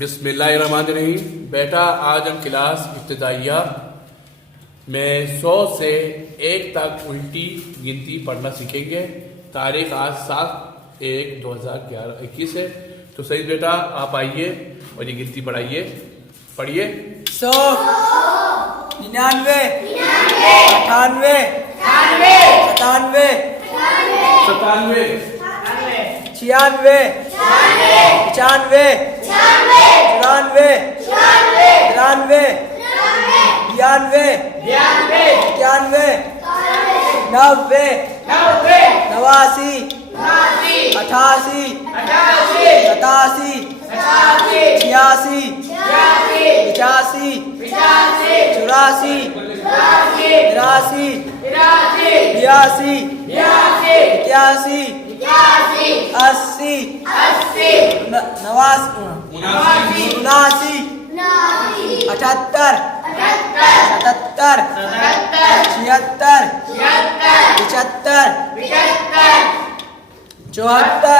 बिस्मिल्लाहिर्रहमानिर्रहीम। बेटा, आज हम क्लास इब्तिदाइया में 100 से 1 तक उल्टी गिनती पढ़ना सीखेंगे। तारीख आज 7/1/2021 है। तो सही बेटा, आप आइए और ये गिनती पढ़ाइए। पढ़िए। 100, 99, 98, 97, 97, 96, 95, 94, 93, 92, 91, 90, 89, 88, 87, 86, 85, 84, 83, 82, 81, 80, 89, 78, 77,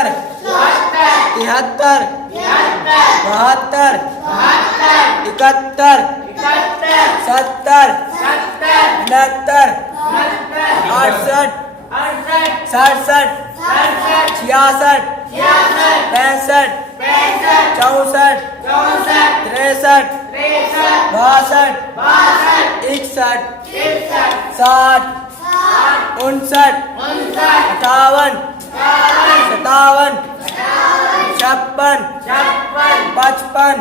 76, 75, 74, 73, 72, 71, 70, 69, 68, 67, 66, 65, 64, 63, 62, 61, 60, 59, 58, 57, 56, 55,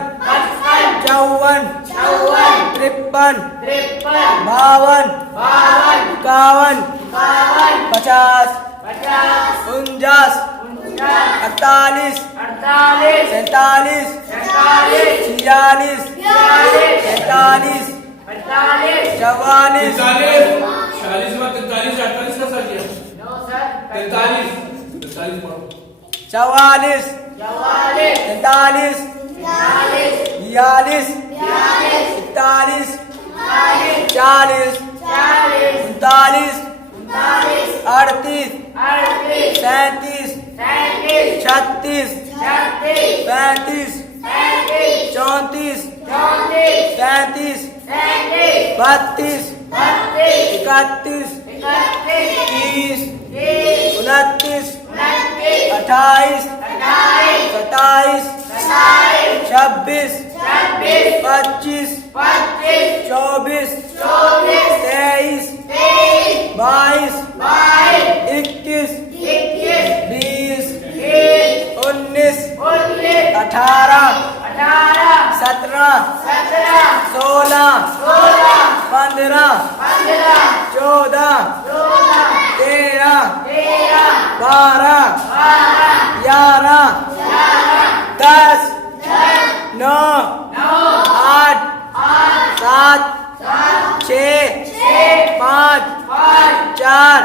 54, 53, 52, 51, 50, 49, 48, 47, 46, 47, 44, 46 में 43 48 का सर किया। 43 पढ़ो। 44, 43, 42, 41, 40, 39, 38, 37, 36, 35, 34, 35, 32, 31, 30, 29, 28, 27, 26, 25, 24, 23, 22, 21, 20, 19, 18, 17, 16, 15, 14, 13, 12, 11, 10, 9, 8, 7, 6, 5, 4,